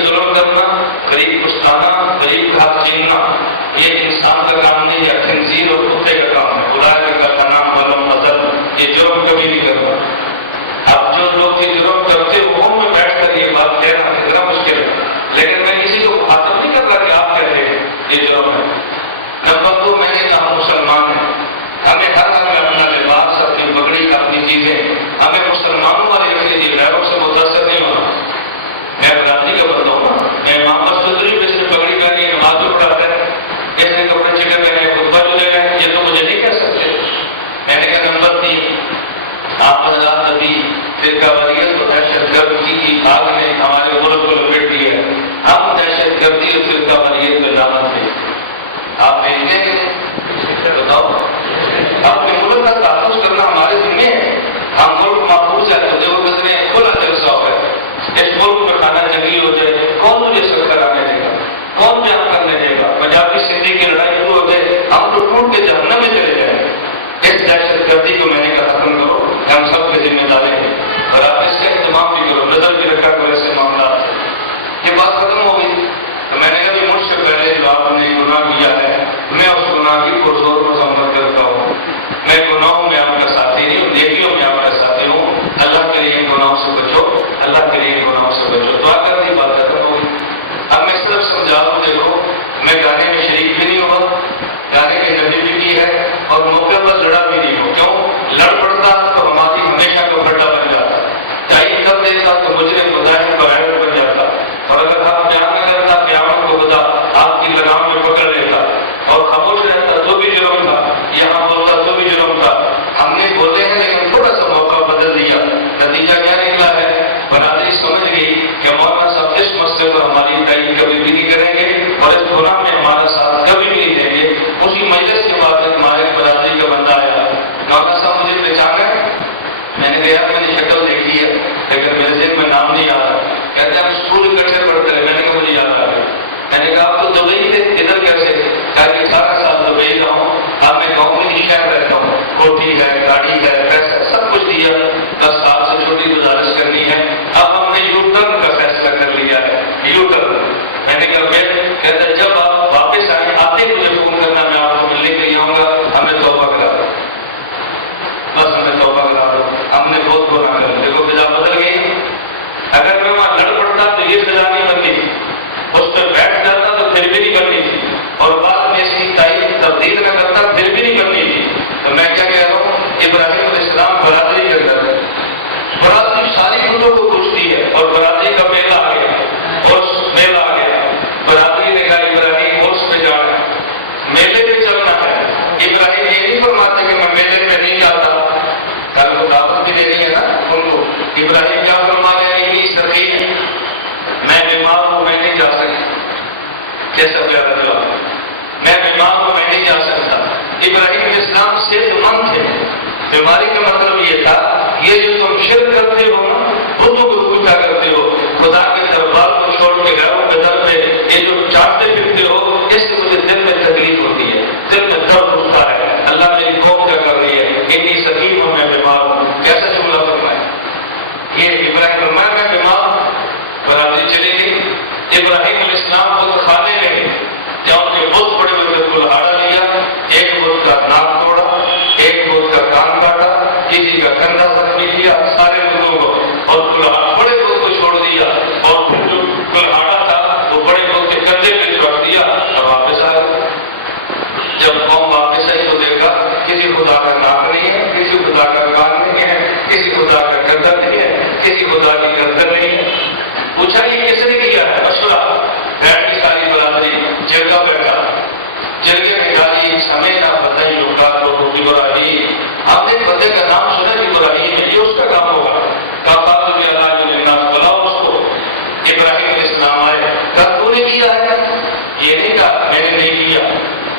پہ ظلم کرنا، غریب کو ستانا، غریب کا حق چھیننا، یہ انسان کا کام نہیں ہے، خنزیر اور کتے کا کام ہے۔ اولئک کا نام ولم ازل، یہ جرم کبھی نہیں کرتا۔ اب جو لوگ یہ جرم کرتے وہ میں بیٹھ کر یہ بات کہنا کتنا مشکل ہے، لیکن میں کسی کو مخاطب نہیں کر رہا کہ آپ کہہ رہے ہیں یہ جرم ہے۔ نمبر 2، میں نے کہا مسلمان ہیں، ہمیں ہر حال میں اپنا لباس، اپنی پگڑی، اپنی چیزیں ہمیں مسلمانوں والی رکھ لیجیے، غیروں سے متاثر نہیں ہونا۔ میں برادری کا بندہ ہوں، میں امام مسجد میں جس نے پگڑی پہنی ہے نماز بھی پڑھاتا ہے، جس نے کپڑے چکے پہنے ہیں خطبہ جو دے رہے ہیں، یہ تو مجھے نہیں کہہ سکتے۔ میں نے کہا نمبر 3، آپ حضرات نبی فرقہ واریت اور دہشت گردی کی آگ نے ہمارے ملک کو لپیٹ دیا ہے، ہم دہشت گردی اور فرقہ واریت میں لعنت دیں۔ آپ بھیجتے ہیں، بتاؤ اپنے ملک کا تحفظ کرنا ہمارے ذمہ ہے۔ ہم ملک محفوظ ہے تو دیکھو کتنے کھلا جلسہ ہو ہے، اس ملک میں کھانا جنگلی ہو جائے کون مجھے سکر آنے دے گا، کون بیان کرنے دے گا؟ پنجابی سندھی کی لڑائی شروع ہو جائے ہم تو ٹوٹ کے جہنم میں چلے جائیں۔ اس دہشت گردی کو میں نے کہا ختم کرو، ہم سب کے ذمہ دار ہیں، اور آپ اس کا اہتمام بھی کرو، نظر بھی رکھا کرو ایسے معاملات۔ یہ بات ختم ہو گئی تو میں نے کہا کہ مجھ سے پہلے جو آپ نے گناہ کیا ہے میں اس گناہ کی پرزور مذمت کرتا ہوں۔ میں گناہوں میں آپ کا ساتھی نہیں ہوں، نیکیوں میں آپ کا ساتھی ہوں۔ اللہ کے لیے ان گناہوں سے بچو، اللہ کے لیے ان گناہوں سے بچو۔ دعا کر دی، بات ختم ہو گئی۔ اب میں صرف سمجھا دوں، دیکھو میں گانے میں شریک بھی نہیں ہوا، گانے کی نبی بھی کی ہے، اور موقع پر لڑا بھی نہیں ہوں۔ کیوں؟ لڑ پڑتا تو ہماری ہمیشہ کا گھٹا بن جاتا، تعین کر دیتا تو مجرم مظاہر برائر بن جاتا، اور اگر آپ بیان نہ کرتا قیامت کو خدا آپ کی لگام میں پکڑ لیتا، اور خاموش رہتا تو بھی جرم تھا، یہاں بولتا تو بھی جرم تھا۔ ہم نے بولے ہیں لیکن تھوڑا سا موقع بدل دیا، نتیجہ کیا نکلا ہے؟ برادری سمجھ گئی کہ مولانا صاحب اس مسئلے پر ہماری تعین کبھی بھی نہیں کریں گے اور اس گناہ میں ہمارا ساتھ کبھی بھی نہیں دیں گے۔ اسی مجلس کے بعد ایک ماہر برادری کا بندہ آیا، مولانا صاحب مجھے پہچانا ہے؟ میں نے کہا میں نے شکل دیکھی ہے لیکن میرے ذہن میں نام نہیں آ رہا۔ کہتے ہیں ہم اسکول اکٹھے پڑھتے رہے۔ میں نے کہا مجھے یاد آ گیا۔ میں نے کہا آپ تو دبئی تھے، ادھر کیسے؟ کہا کہ 18 سال دبئی رہا ہوں، اب میں گاؤں میں ہی شہر رہتا ہوں، کوٹھی ہے، گاڑی ہے، پیسہ سب کچھ دیا، بس آپ سے چھوٹی گزارش کرنی ہے، اب ہم نے یو ٹرن کا فیصلہ کر لیا ہے، یو ٹرن۔ میں نے کہا کہتا ہے جب آپ واپس آتے مجھے فون کرنا، میں آپ کو ملنے کے لیے آؤں گا، ہمیں توبہ کرا دو، بس ہمیں توبہ کرا دو، ہم نے بہت گناہ کر لیا۔ دیکھو فضا بدل گئی۔ اگر میں وہاں لڑ پڑتا تو یہ فضا نہیں بنتی، اس پہ بیٹھ جاتا تو پھر بھی نہیں کرنی تھی، اور بعد میں اس کی تعین تبدیل نہ کرتا پھر بھی نہیں کرنی تھی۔ تو میں کیا کہہ رہا ہوں، ابراہیم علیہ السلام برادری کے اندر ہے، برادری ساری کتوں کو پوچھتی ہے، اور برادری کا میلہ آ گیا، اور میلہ آ گیا، برادری نے کہا ابراہیم اس پہ جانا ہے، میلے پہ چلنا ہے۔ ابراہیم یہ نہیں فرماتے کہ میں میلے میں نہیں جاتا، کل کو دعوت بھی دینی ہے نا ان کو۔ ابراہیم کیا فرما رہے ہیں، نہیں سکین، میں بیمار ہوں میں نہیں جا سکتا، کیسا پیارا جواب، میں بیمار ہوں میں نہیں جا سکتا۔ ابراہیم علیہ السلام صحت مند تھے، بیماری کا مطلب یہ تھا یہ جو تم شرک کرتے ہو نا، بتوں کو پوجا کرتے ہو، خدا کے دربار کو چھوڑ کے غیروں کے در پہ یہ جو چاٹتے پھرتے ہو، اس سے مجھے دل میں تکلیف ہوتی ہے، دل میں درد اٹھتا ہے، اللہ میری قوم کیا کر رہی ہے، اتنی سکیم ہوں میں بیمار ہوں۔ کیسا جملہ فرمایا یہ ابراہیم فرمایا میں بیمار ہوں۔ برادری چلی گئی، ابراہیم علیہ السلام خود کھانے لگے، جب ان کے بت بڑے بڑے کلہاڑا لیا، ایک بت کا ناک توڑا، ایک بت کا کان کاٹا، کسی کا کندھا زخمی کیا، سارے بتوں کو، اور بڑے بت کو چھوڑ دیا، اور پھر جو کلہاڑا تھا وہ بڑے بت کے کندھے پہ چھوڑ دیا، اب واپس آ گئے۔ جب قوم واپس آئی تو دیکھا کسی خدا کا ناک نہیں ہے، کسی خدا کا کان نہیں ہے، کسی خدا کا کندھا نہیں ہے، کسی خدا کی گردن نہیں ہے۔ پوچھا یہ کس نے کیا ہے؟ مشورہ، بیٹھ کی ساری برادری جرگہ بیٹھا، جرگے میں کہا جی ہمیں نہ بتائیے لوگوں کی برائی، ہم نے بندے کا نام سنا کہ برائی ہے، یہ اس کا کام ہوگا، کہا بلاؤ اس کو۔ ابراہیم علیہ السلام آئے، کہا تو نے کیا ہے؟ یہ نہیں کہا میں نے نہیں کیا،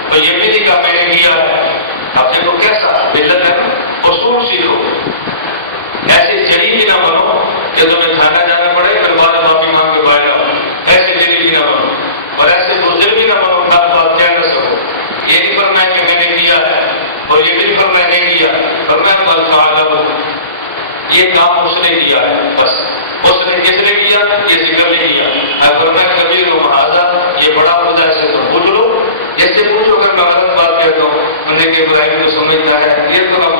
تو یہ بھی نہیں کہا میں نے کیا ہے۔ اب دیکھو کیسا ملت ہے، اصول سیکھو، ایسے جلی بھی نہ بنو کہ تمہیں کھانا جانا پڑے پھر بعد معافی مانگ کے باہر آؤ، ایسے جلی بھی نہ بنو، اور ایسے بزرگ بھی نہ بنو بات کہہ نہ سکو۔ یہ نہیں فرمایا کہ میں نے کیا ہے، اور یہ بھی فرمایا نہیں کیا، فرمایا بل فعلہ، یہ کام اس نے کیا ہے، بس اس نے کس نے کیا یہ ذکر نہیں کیا۔ سمجھتا ہے یہ تو